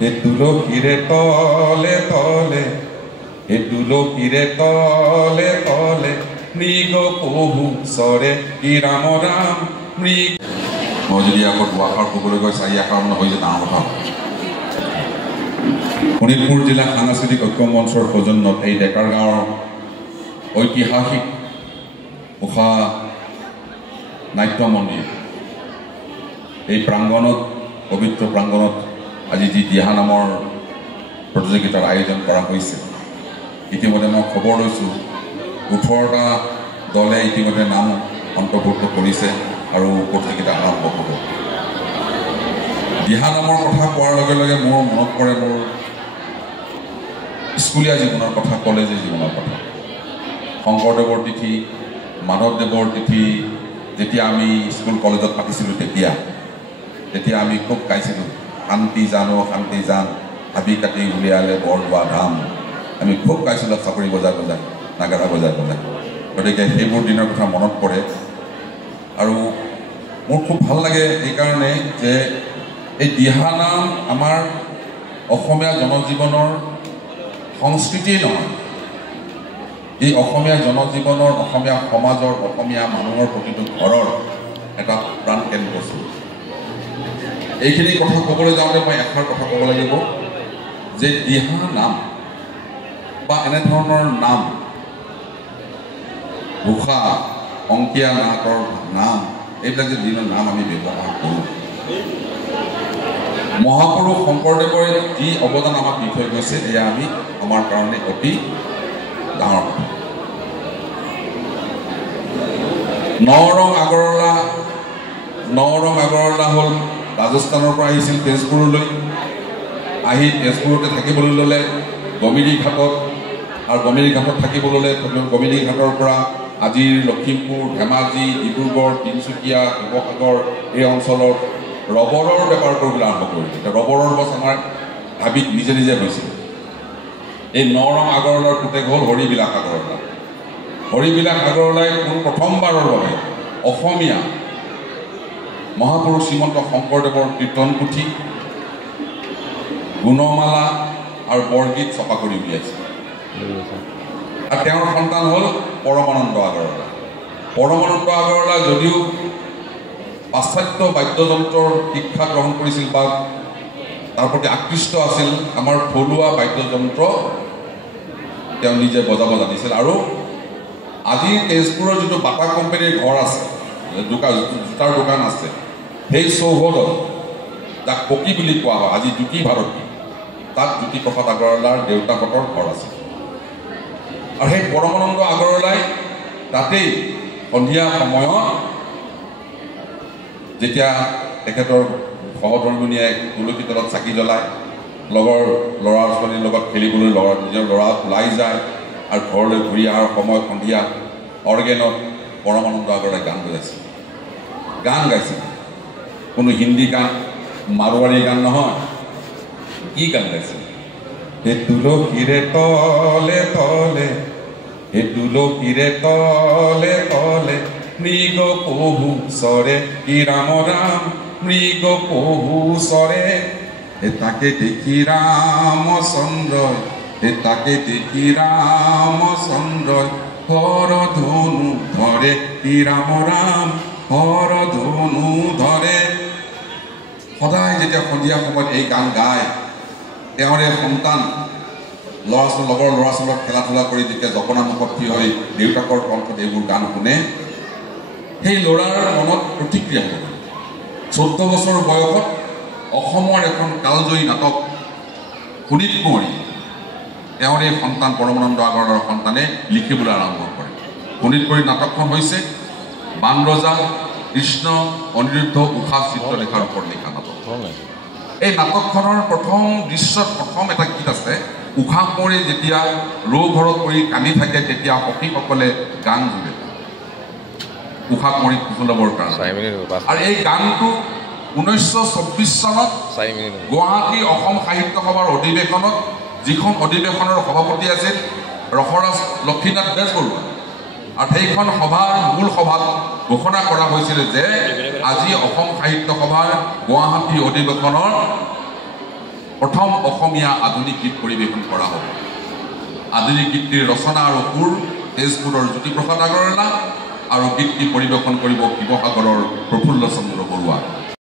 হে তুলসীৰে তলে তলে হে তুলসীৰে তলে তলে মৃগ পহু চৰে কি ৰাম ৰাম মৃগ মই যদি আকৌ দুআষাৰ ক'বলৈ গৈ 4 আষাৰ মানে হৈ যায় ডাঙৰ কথা। শোণিতপুৰ জিলা সাংস্কৃতিক ঐক্য মঞ্চৰ সৌজন্যত এই ডেকাৰ গাঁৱৰ ঐতিহাসিক উষা নাট্য মন্দিৰ এই প্ৰাংগণত পবিত্ৰ প্ৰাংগণত আজি যি দিহা নামৰ প্ৰতিযোগিতাৰ আয়োজন কৰা হৈছে। ইতিমধ্যে মই খবৰ লৈছোঁ 18টা দলে ইতিমধ্যে নাম অন্তৰ্ভুক্ত কৰিছে আৰু প্ৰতিযোগিতা আৰম্ভ হ'ব। দিহা নামৰ কথা কোৱাৰ লগে লগে মোৰ মনত পৰে মোৰ স্কুলীয়া জীৱনৰ কথা, কলেজীয়া জীৱনৰ কথা। শংকৰদেৱৰ তিথি, মাধৱদেৱৰ তিথি যেতিয়া আমি স্কুল কলেজত পাতিছিলোঁ তেতিয়া আমি খুব গাইছিলোঁ, শান্তি জানো শান্তি জান হাবি কাটি উলিয়ালে বৰদোৱা ধাম। আমি খুব গাইছিলোঁ চাপৰি বজাই বজাই, নাগাৰা বজাই বজাই। গতিকে সেইবোৰ দিনৰ কথা মনত পৰে আৰু মোৰ খুব ভাল লাগে এইকাৰণে যে এই দিহা নাম আমাৰ অসমীয়া জনজীৱনৰ সংস্কৃতিয়ে নহয়, এই অসমীয়া জনজীৱনৰ, অসমীয়া সমাজৰ, অসমীয়া মানুহৰ প্ৰতিটো ঘৰৰ এটা প্ৰাণকেন্দ্ৰ বস্তু। এইখিনি কথা ক'বলৈ যাওঁতে মই এষাৰ কথা ক'ব লাগিব যে দিহা নাম বা এনেধৰণৰ নাম, ঘোষা, অংকীয়া নাটৰ নাম, এইবিলাক যে দিনৰ নাম আমি ব্যৱহাৰ কৰোঁ, মহাপুৰুষ শংকৰদেৱৰ যি অৱদান আমাক দি থৈ গৈছে এয়া আমি আমাৰ কাৰণে অতি ডাঙৰ কথা। নৰং আগৰৱালা হ'ল ৰাজস্থানৰ পৰা আহিছিল তেজপুৰলৈ, আহি তেজপুৰতে থাকিবলৈ ল'লে গমিৰি ঘাটত, আৰু গমিৰি ঘাটত থাকিবলৈ ল'লে গমিৰি ঘাটৰ পৰা আজিৰ লখিমপুৰ, ধেমাজি, ডিব্ৰুগড়, তিনিচুকীয়া, শিৱসাগৰ এই অঞ্চলত ৰবৰৰ বেপাৰ কৰিবলৈ আৰম্ভ কৰিলে। এতিয়া ৰবৰৰ গছ আমাৰ হাবিত নিজে নিজে হৈছিল। এই নৰং আগৰৱালাৰ পুতেক হ'ল হৰিবিলাস আগৰৱালা। হৰিবিলাস আগৰৱালাই প্ৰথমবাৰৰ বাবে অসমীয়া মহাপুৰুষ শ্ৰীমন্ত শংকৰদেৱৰ কীৰ্তন পুথি, গুণমালা আৰু বৰগীত ছপা কৰি উলিয়াইছে। আৰু তেওঁৰ সন্তান হ'ল পৰমানন্দ আগৰৱালা। পৰমানন্দ আগৰৱালা যদিও পাশ্চাত্য বাদ্যযন্ত্ৰৰ শিক্ষা গ্ৰহণ কৰিছিল বা তাৰ প্ৰতি আকৃষ্ট আছিল, আমাৰ থলুৱা বাদ্যযন্ত্ৰ তেওঁ নিজে বজাব জানিছিল। আৰু আজি তেজপুৰৰ যিটো বাটা কোম্পানীৰ ঘৰ আছে, জোতাৰ দোকান আছে, সেই চৌহদত যাক পকী বুলি কোৱা হয়, আজি জ্যোতি ভাৰতী, তাত জ্যোতিপ্ৰসাদ আগৰৱালাৰ দেউতাকহঁতৰ ঘৰ আছে। আৰু সেই পৰমানন্দ আগৰৱালাই তাতেই সন্ধিয়া সময়ত যেতিয়া তেখেতৰ সহধৰ্মিনীয়ে তুলসী তলত চাকি জ্বলায়, লগৰ ল'ৰা ছোৱালীৰ লগত খেলিবলৈ নিজৰ ল'ৰা ওলাই যায়, আৰু ঘৰলৈ ঘূৰি অহাৰ সময় সন্ধিয়া অৰ্গেনত পৰমানন্দ আগৰৱালাই গান গাইছিল। কোনো হিন্দী গান, মাৰোৱাৰী গান নহয়, কি গান গাইছিল? হে তুলসীৰে তলে তলে হে তুলসীৰে তলে তলে মৃগ পহু চৰে কি ৰাম ৰাম মৃগ পহু চৰে। হে তাকে দেখি ৰামচন্দ্ৰই, হে তাকে দেখি ৰামচন্দ্ৰই হৰ ধনু ধৰে কি ৰাম ৰাম হৰ ধনু ধৰে। সদায় যেতিয়া সন্ধিয়া সময়ত এই গান গায়, তেওঁৰে সন্তান লগৰ ল'ৰা ছোৱালীক খেলা ধূলা কৰি যেতিয়া জপনা মুখত থিয় হৈ দেউতাকৰ কণ্ঠত এইবোৰ গান শুনে, সেই ল'ৰাৰ মনত প্ৰতিক্ৰিয়া হ'ব। 14 বছৰ বয়সত অসমৰ এখন কালজয়ী নাটক শোণিতপুৰী তেওঁৰে সন্তান পৰমানন্দ আগৰৱালাৰ সন্তানে লিখিবলৈ আৰম্ভ কৰে। শোণিতপুৰী নাটকখন হৈছে বানৰজা কৃষ্ণ অনিৰুদ্ধ উষা চিত্ৰলেখাৰ ওপৰত লিখা নাটক। এই নাটকখনৰ প্ৰথম দৃশ্যত প্ৰথম এটা গীত আছে, উষা কোঁৱৰে যেতিয়া ৰৌ ঘৰত পৰি কান্দি থাকে তেতিয়া সখীসকলে গান জুৰে উষা কোঁৱৰীক কুশলাবৰ কাৰণে। আৰু এই গানটো 1924 চনত গুৱাহাটী অসম সাহিত্য সভাৰ অধিৱেশনত, যিখন অধিৱেশনৰ সভাপতি আছিল ৰসৰাজ লক্ষীনাথ বেজবৰুৱা, আৰু সেইখন সভাৰ মূল সভাত ঘোষণা কৰা হৈছিল যে আজি অসম সাহিত্য সভাৰ গুৱাহাটী অধিৱেশনৰ প্ৰথম অসমীয়া আধুনিক গীত পৰিৱেশন কৰা হ'ব আধুনিক গীতটিৰ ৰচনা আৰু সুৰ তেজপুৰৰ জ্যোতিপ্ৰসাদ আগৰৱালা আৰু গীতটি পৰিৱেশন কৰিব শিৱসাগৰৰ প্ৰফুল্ল চন্দ্ৰ বৰুৱা